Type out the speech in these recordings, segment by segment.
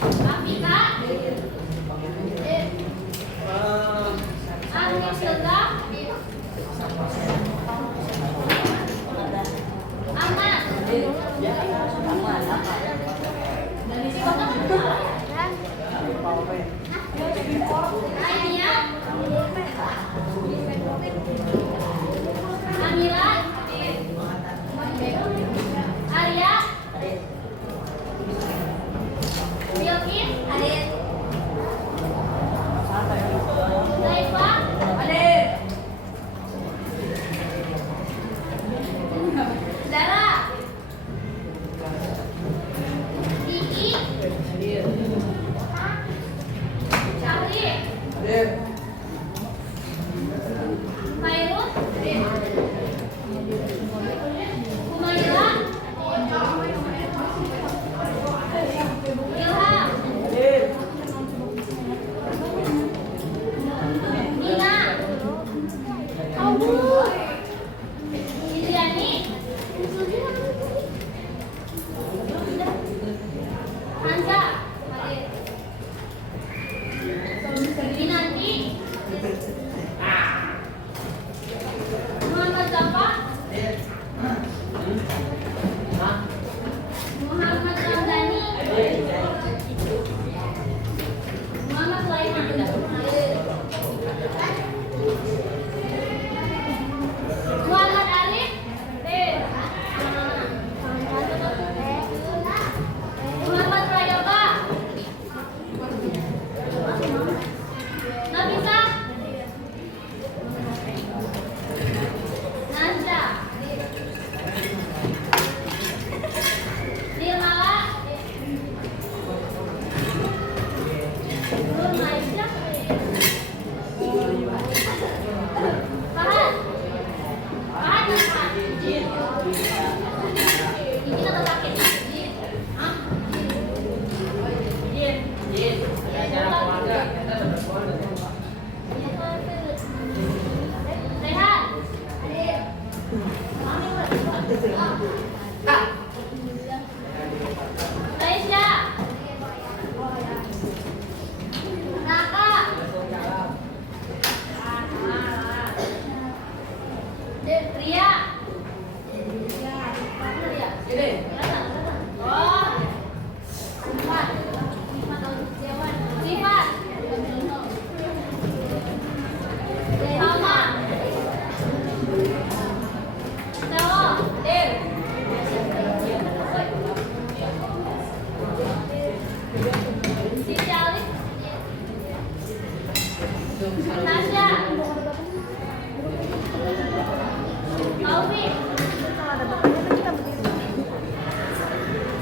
Rafika, Arif Yoga, Aman, Ainia, Amira, Arya, Wilkin, Laifa, Zara, Diki, Syahri, Fairuz, Humaira, Ilham, Nina, Indriani, Hansa, Minanti, Muhammad Zafar, Muhammad Ramdhani, Muhammad Sulaiman, Muhammad Arif, Muhammad Prayoga, Nafisa, Nazda, Nirmala, Nur Maisha, Fahad, Fahad dan Fahad. Ini kata pakai Hah? Rehan, Raisya, Raka, Ria, oh, Sifat, Sifat, Salma, Teo, Siti Alif, Tasya, Taufik,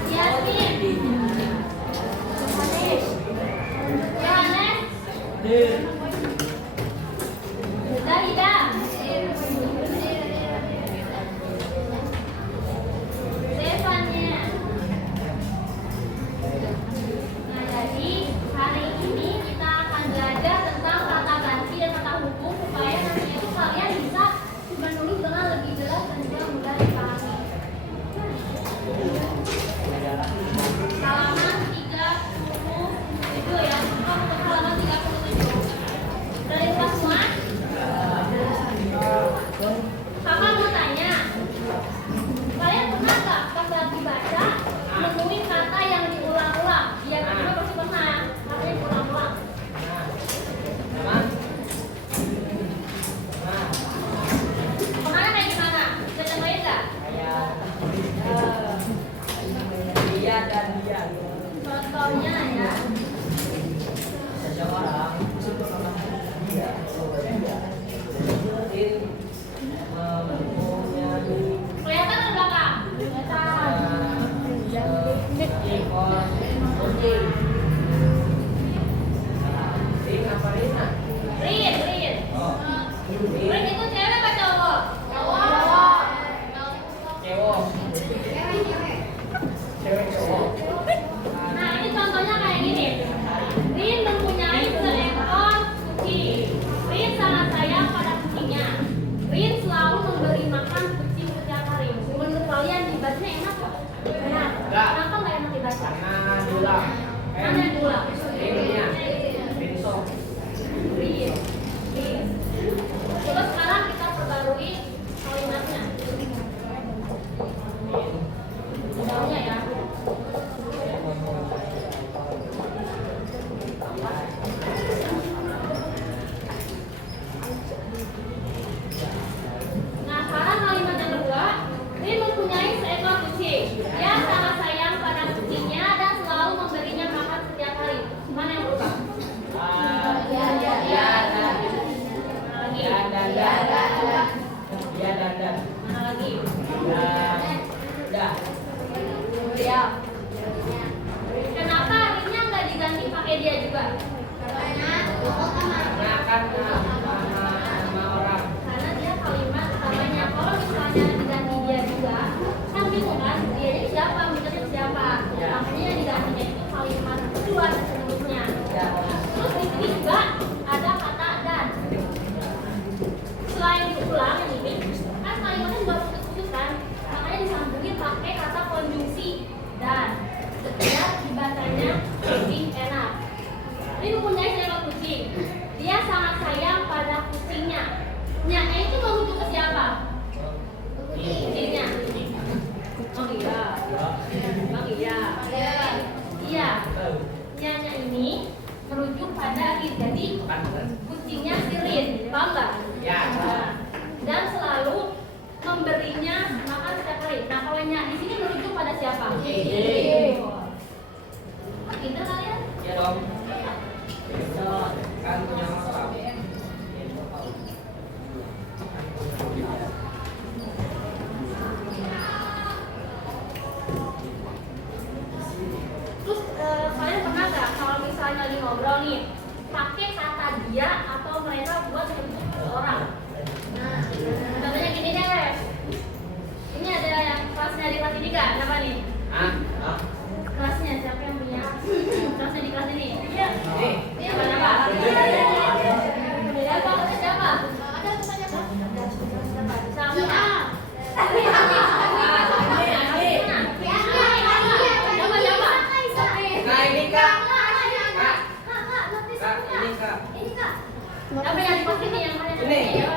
Yasmin, Yohanes, Zahida, Stefania. Nah, jadi hari ini kita akan belajar tentang kata ganti dan kata hubung supaya nantinya itu kalian bisa menulis dengan lebih jelas dan juga mudah dipahami. Halaman 37 ya. Halaman 37. Dari kelas semua? Kakak mau tanya, kalian pernah nggak pas lagi baca nemuin kata yang diulang-ulang? Iya, kita pasti pernah ya, kata yang diulang-ulang. Pernah kayak gimana? Bisa contohin nggak? Dia dan dia. Contohnya ya. Seseorang dia mempunyai Kelihatan di belakang? Kelihatan. ekor kucing. Rin apa Rina? Rin. Oh, Rin itu cewek apa cowok? cewek. Cewek cowok. Nah, ini contohnya kayak gini. Rin mempunyai seekor kucing. Rin sangat sayang pada kucingnya. Rin selalu memberi makan kucing setiap hari. Menurut kalian dibacanya enak nggak? Enak. Enggak. Kenapa nggak enak dibaca? Karena diulang. Karena Karena kan nama orang. Karena dia kalimat utamanya. Kalau misalnya diganti dia juga, kan bingung kan? Dia ini siapa? Mikirnya siapa? Makanya yang digantinya itu kalimat kedua selanjutnya. Ya. Terus di sini juga ada kata dan. Selain diulang ini, kan kalimatnya juga putus-putus kan? Makanya disambungin pakai kata konjungsi dan. Setiap dibacanya lebih enak. Ini mempunyai seekor kucing. Dia sangat sayang pada kucingnya. Nya itu merujuk ke siapa? Kucingnya. Oh iya. Oh iya. Iya. Nya ini merujuk pada Rin. Jadi kucingnya si Rin. Paham nggak? Ya. Nah, dan selalu memberinya makan setiap hari. Nah, kalau nya di sini merujuk pada siapa? Pintar kalian? Ya dong. Kan punya masalah. Terus kalian pernah nggak kalau misalnya lagi ngobrol nih pakai kata dia atau mereka buat bentuk seseorang? Nah, contohnya gini deh. Ini ada yang kelasnya di kelas ini nggak? Siapa nih? Ah? Kelasnya siapa yang punya? Kelasnya di kelas ini? Iya. Nih. Siapa? Siapa? Siapa? Siapa? Ada tanya siapa? Siapa? Nah ini kak. Kak, ini kak. Siapa yang di pos ini yang mana? Ini.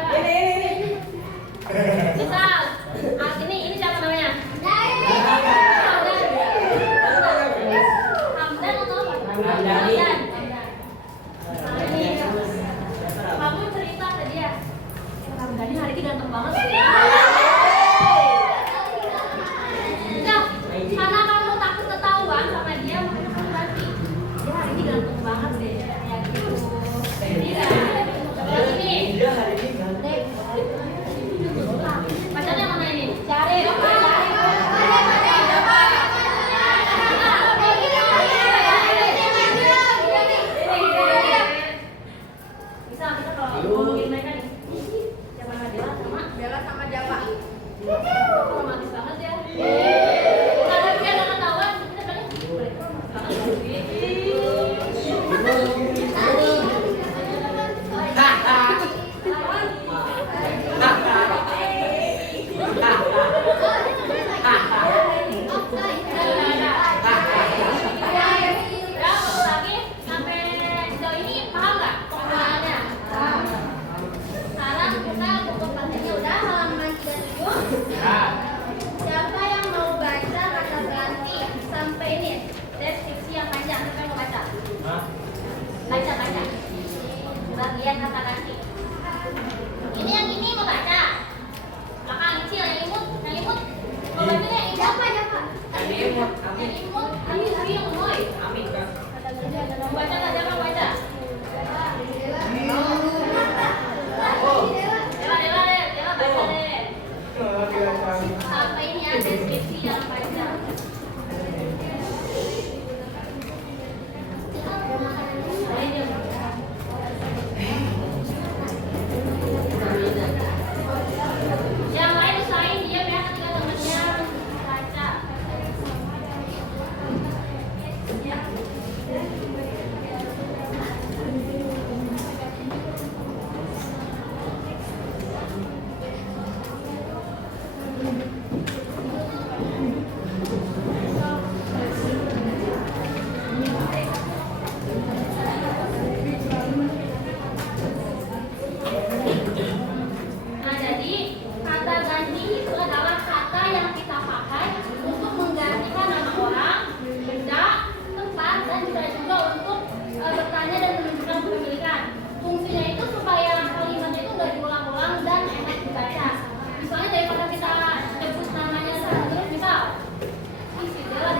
Misal, ini siapa namanya? Hamdan atau apa? Hamdani. Nah, ini kamu cerita ke dia. Hamdani hari ini ganteng banget. Nah, karena kamu takut ketahuan sama dia, makanya kamu ganti. Dia hari ini ganteng banget deh. Ya gitu. Jadi kan, ini. Pacarnya mana ini? Cari. Bisa kita kalau ngomongin mereka nih. Siapa Bella sama Jawa. Romantis banget ya. Karena dia nggak ketahuan, kita bilang boleh romantis lagi sampai sejauh ini paham nggak penggunaannya? Sekarang kita buku panjangnya udah halaman 37. Siapa yang mau baca kata ganti sampai ini deskripsi yang panjang? Siapa yang mau baca? Baca. Bagian kata ganti. Ini yang ini mau baca. Belakang kecil yang imut. Mau baca yang imut. Siapa? Ini imut. Amin. Yang imut. Amin yang umoy. Amin kak. Mau baca nggak? Siapa mau baca? Dela baca deh. Sampai ini ada deskripsi yang panjang. Yang lain usahain diam ya ketika temennya baca. Nah, jadi kata ganti itu adalah kata yang kita pakai untuk menggantikan nama orang, benda, tempat, dan bisa juga untuk bertanya dan menunjukkan kepemilikan. Fungsinya itu supaya kalimatnya itu nggak diulang-ulang dan enak dibaca. Misalnya daripada kita sebut namanya terus, misal, si Dela,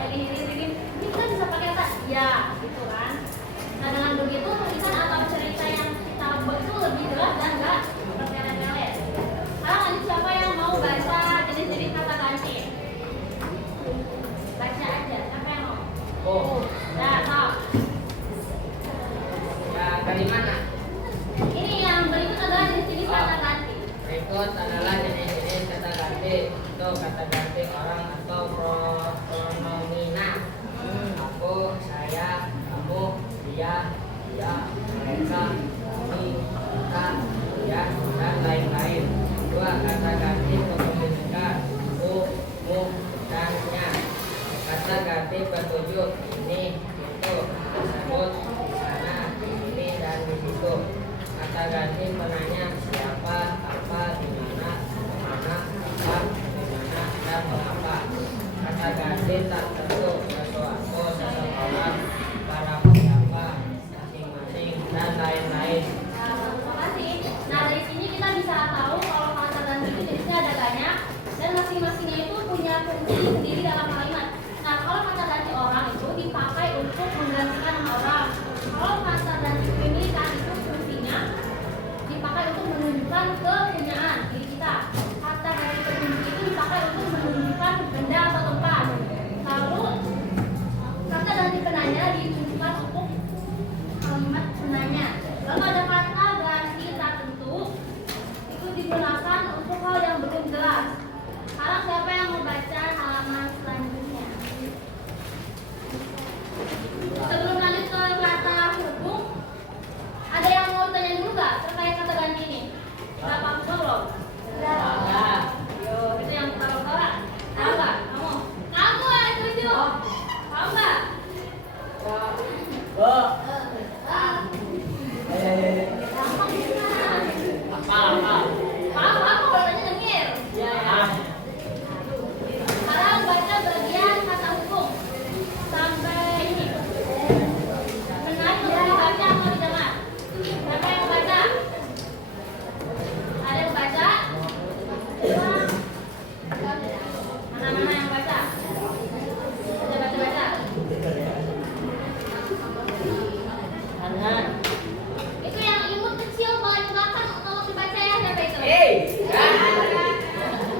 kayak gini, ini kan bisa pakai kata ya, gitu kan. Nah, dengan begitu tulisan atau cerita yang kita buat itu lebih jelas dan nggak bertele-tele. Sekarang lanjut, siapa yang mau baca jenis-jenis kata ganti? Baca aja, siapa yang mau? Oh. Nah, sok. Ya tadi berikut adalah jenis-jenis kata ganti. Untuk kata ganti orang atau pronomina. Aku, saya, kamu, dia, mereka, kami, kita, dia, dan lain-lain. Dua kata ganti kepemilikan. Mu, dan nya. Kata ganti petunjuk. Ini, itu, tersebut, di sana, di sini, dan di situ. Kata ganti penanya. Siapa, apa, di mana, kemana, apa, di mana, dan mengapa. Kata ganti tak tentu. Sesuatu, seseorang, para siapa, masing-masing, dan lain-lain. Terima kasih. Nah, dari sini kita bisa tahu kalau kata ganti itu jenisnya ada banyak dan masing-masingnya itu punya fungsi sendiri dalam kalimat. Nah, kalau kata ganti orang itu dipakai untuk menggantikan nama orang. Kalau kata ganti kepemilikan itu fungsinya dipakai untuk menunjukkan kepunyaan diri kita. Kata ganti petunjuk itu dipakai untuk menunjukkan benda atau tempat. Lalu kata ganti penanya ditunjukkan untuk kalimat penanya. Lalu ada kata ganti tak tentu itu digunakan untuk hal yang belum jelas. Sekarang siapa yang membaca halaman selanjutnya? Sebelum lanjut ke kata hubung, ada yang mau tanya dulu nggak terkait kata ganti ini? Kita paham belum? Enggak. Yo, itu yang tahu nggak? Tahu nggak? Kamu? Kamu ada setuju? Tahu nggak? Oh, Ah, gampang sih, Mas. apa? Paham kalau tanya dengir. Ah, Sekarang baca bagian kata hukum sampai ini. Benar untuk dibaca atau didengar? Siapa yang baca? Ada yang baca? Mana yang baca? Baca. Anak. Itu yang imut kecil kalau di belakang tolong dibaca ya, siapa itu?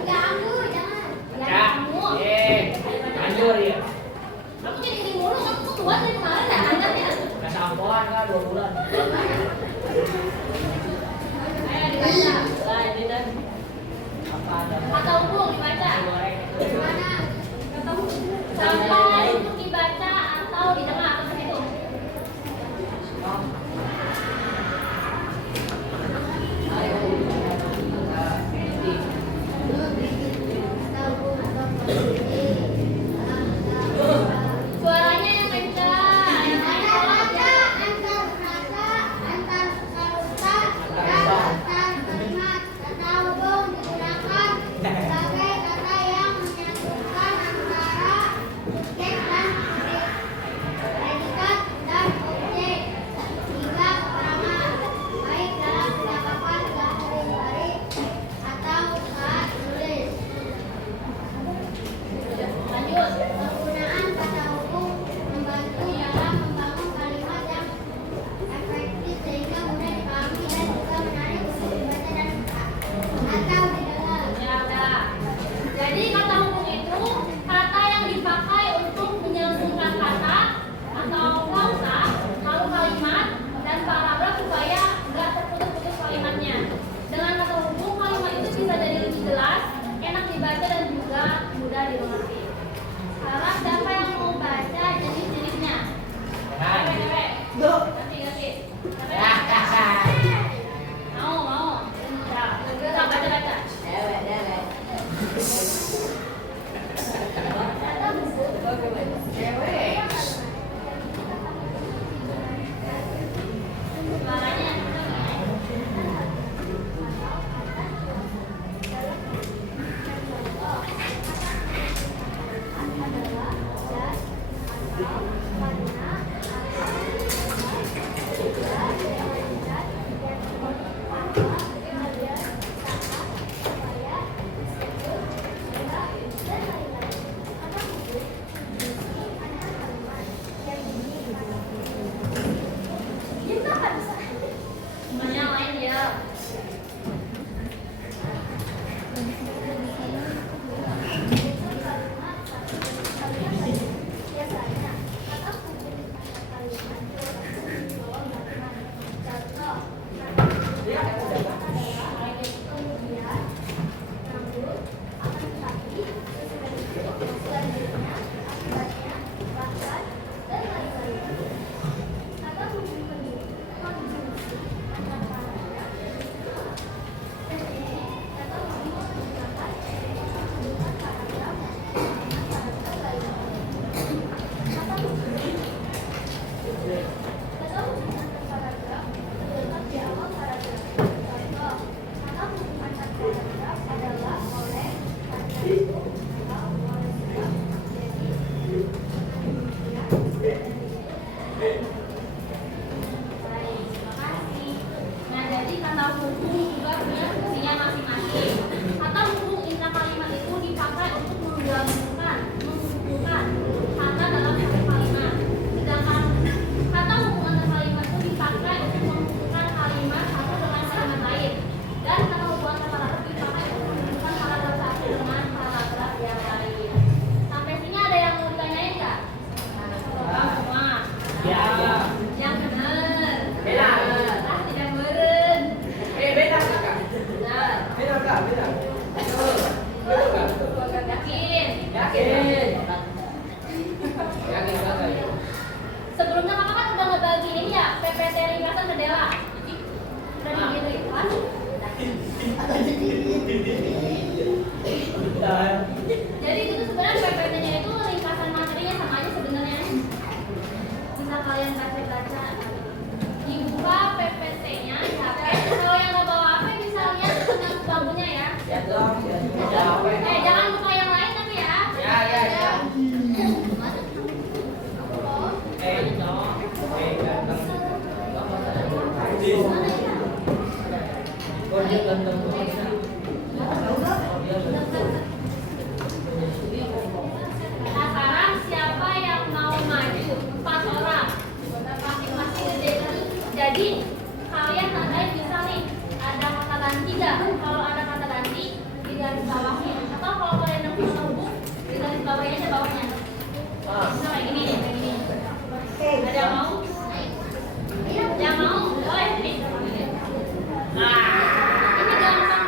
Kamu jangan. Ya, kamu. Lanjut ya. Kamu jadi ini mulu, kamu tuh tua dari kemarin dah anaknya. Gak sampoan kan 2 bulan. Ayo dibaca. Lah ini dan apa ada? Kata hukum dibaca. Mana? Kata hukum. Sampai untuk dibaca atau didengar atau begitu. Suaranya yang kencang. Yang sebagai kata yang menyatukan antara Jadi itu tuh sebenarnya PPT-nya itu ringkasan materinya sama aja sebenarnya. Bisa kalian baca-baca. Dibuka PPT-nya di HP. Kalau yang nggak bawa HP bisa lihat tentang bangkunya ya. Ya dong. Jangan buka yang lain tapi ya. Ya. Ganteng. Oh, dia ganteng banget. Nah sekarang siapa yang mau maju? 4 orang. Masing-masing gede. Jadi kalian nandain bisa nih ada kata ganti nggak? Kalau ada kata ganti di garis bawahnya. Atau kalau kalian yang punya notebook di garis bawahnya aja bawahnya. Bisa kayak gini nih, kayak gini. Ada yang mau? Yang mau? Boleh nih. Nah, ini gampang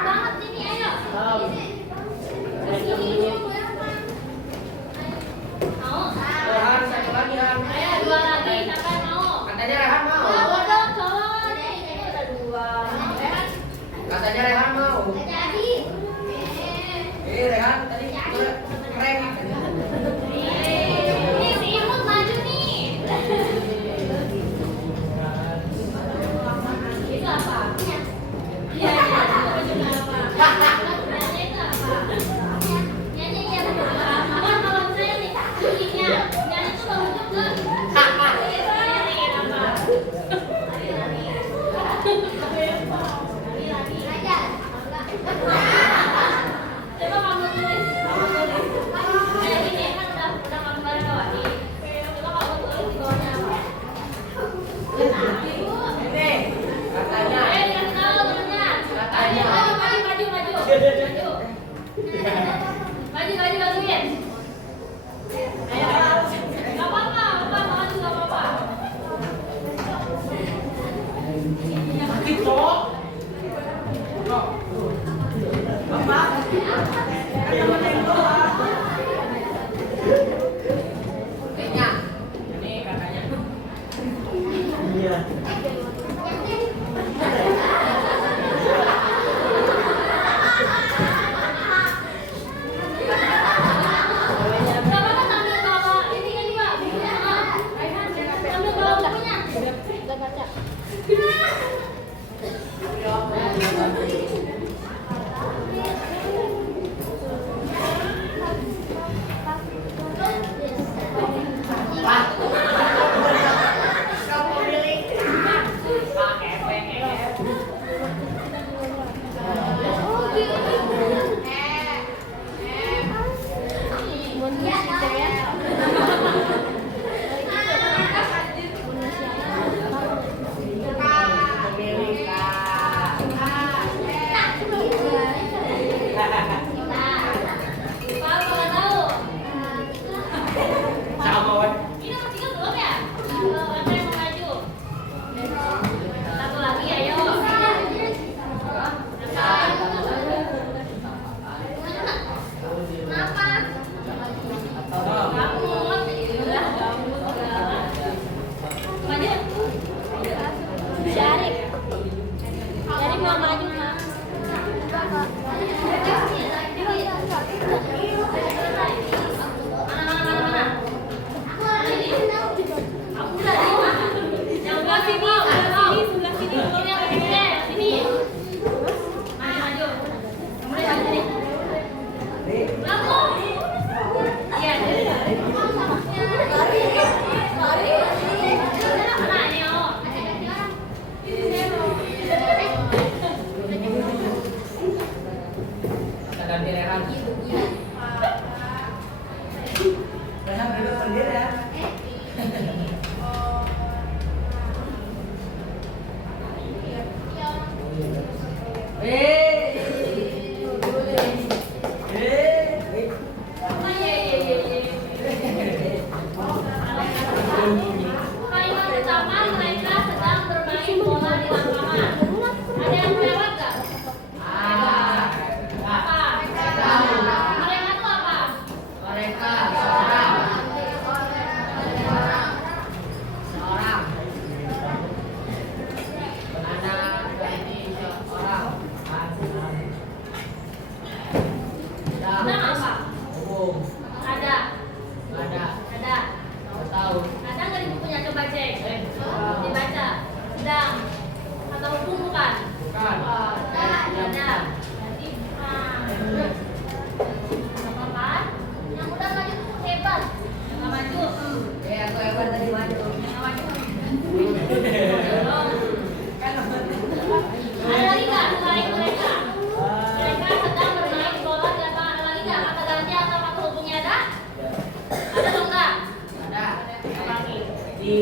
Mereka.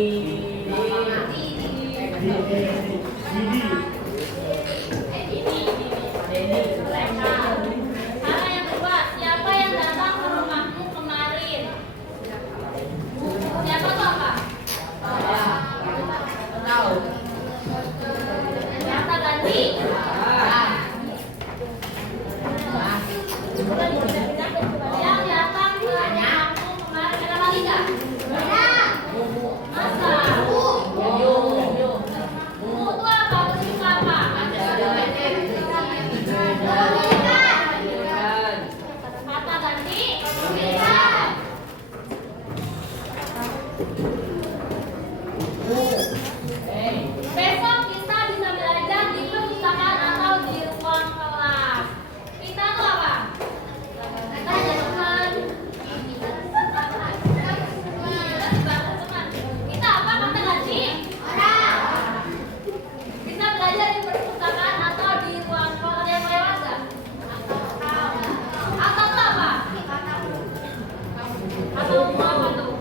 Sekarang yang kedua, siapa yang datang ke rumahmu kemarin? Siapa tuh apa? Kata ganti. Yang datang ke rumahmu kemarin ada lagi nggak? Masa? Mu itu apa? Bentuk apa? Kata ganti. Besok kita bisa belajar di perpustakaan atau di ruang kelas. Kita tuh apa? Teman. Kita apa kata ganti? Bisa belajar di perpustakaan atau di ruang kelas yang lewat nggak? Atau tuh apa? Atau apa tuh?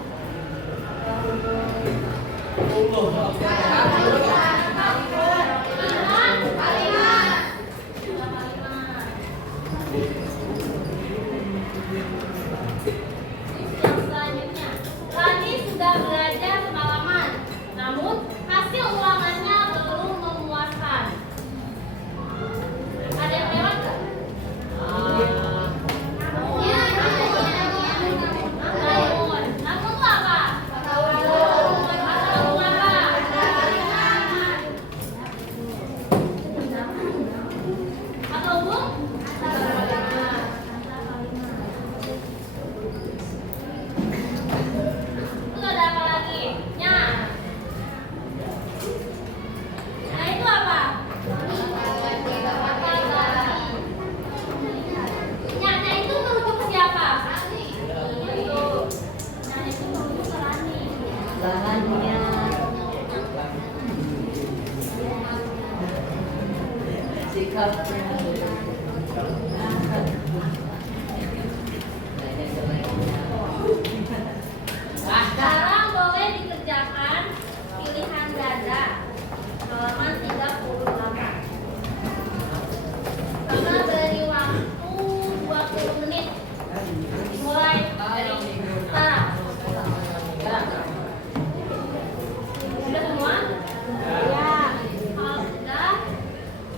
Selanjutnya, Rani sudah belajar semalaman, namun hasil ulangannya belum memuaskan. Ada yang lewat nggak? Namun tuh apa? Atau atau bung? Itu ada apa lagi? Nya. Nah itu apa? Nya itu merujuk ke siapa? Itu. Nya itu merujuk ke Rani. Sekarang boleh dikerjakan pilihan ganda halaman 38. Karena beri waktu 20 menit. Mulai dari sekarang. Sudah semua? Ya. Kalau sudah,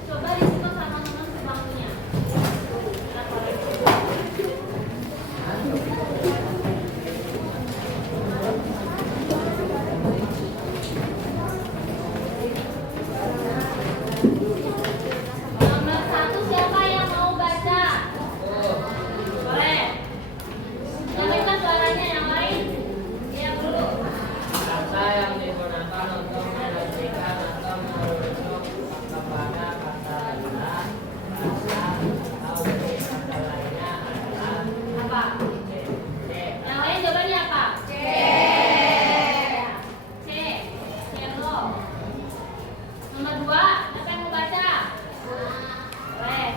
coba disitu sama teman sebangkunya. Nomor 1 siapa yang mau baca? Boleh. Dengarkan suaranya yang lain. Diam dulu. Kata yang digunakan untuk menentukan atau merujuk kepada kata lain, kata atau kata lainnya adalah Apa? C. Yang lain jawabannya apa? C. C. Cello. Nomor 2, siapa yang mau baca? Boleh.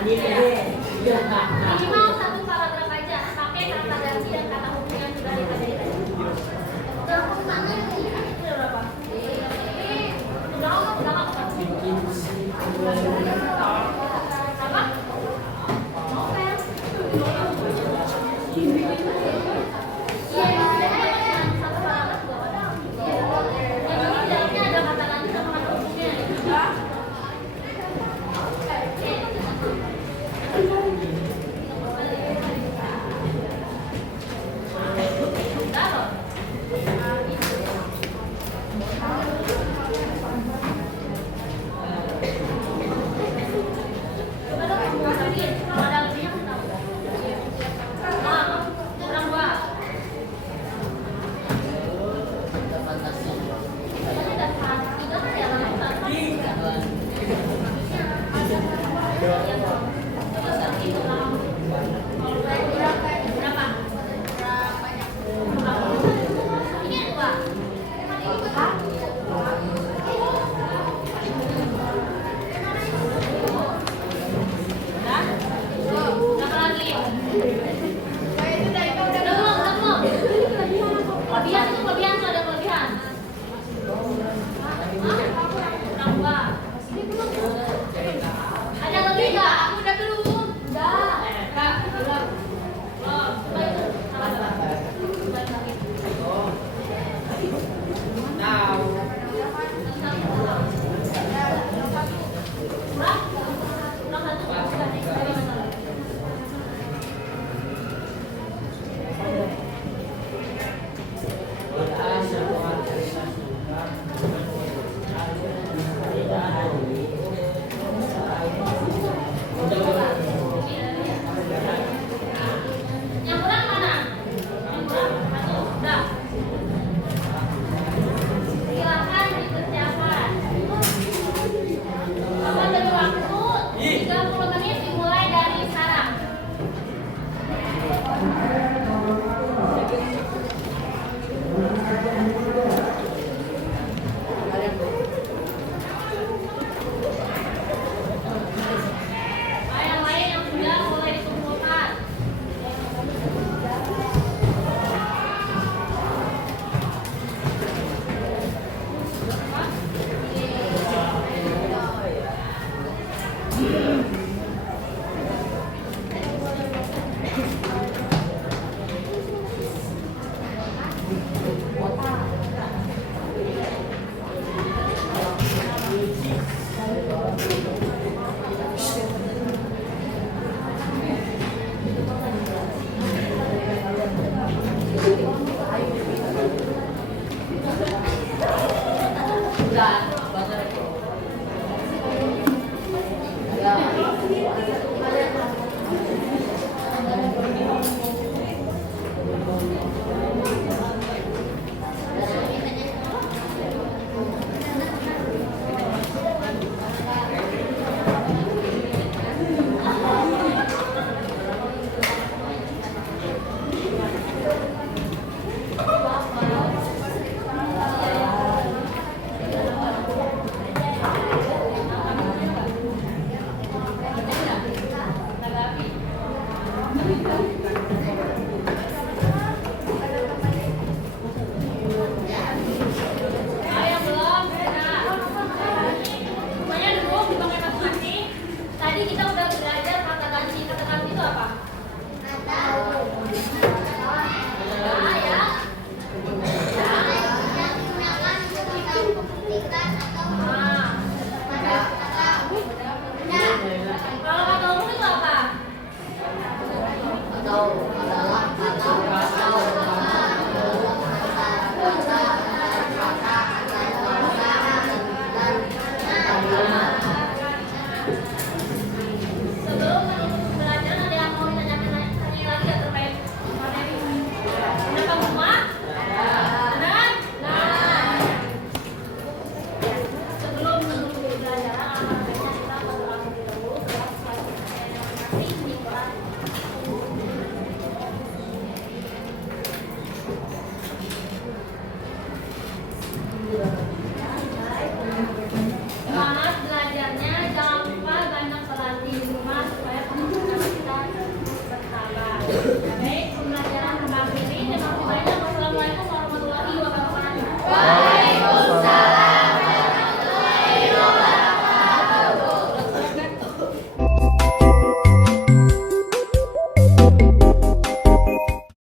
Minimal satu paragraf aja, pakai kata ganti dan kata hubung yang sudah dipelajari tadi. Udah berapa? Udah apa? Apa? Novel. Iya, satu paragraf gak ada. Yang penting di dalamnya ada kata ganti sama kata hubungnya. Thank you.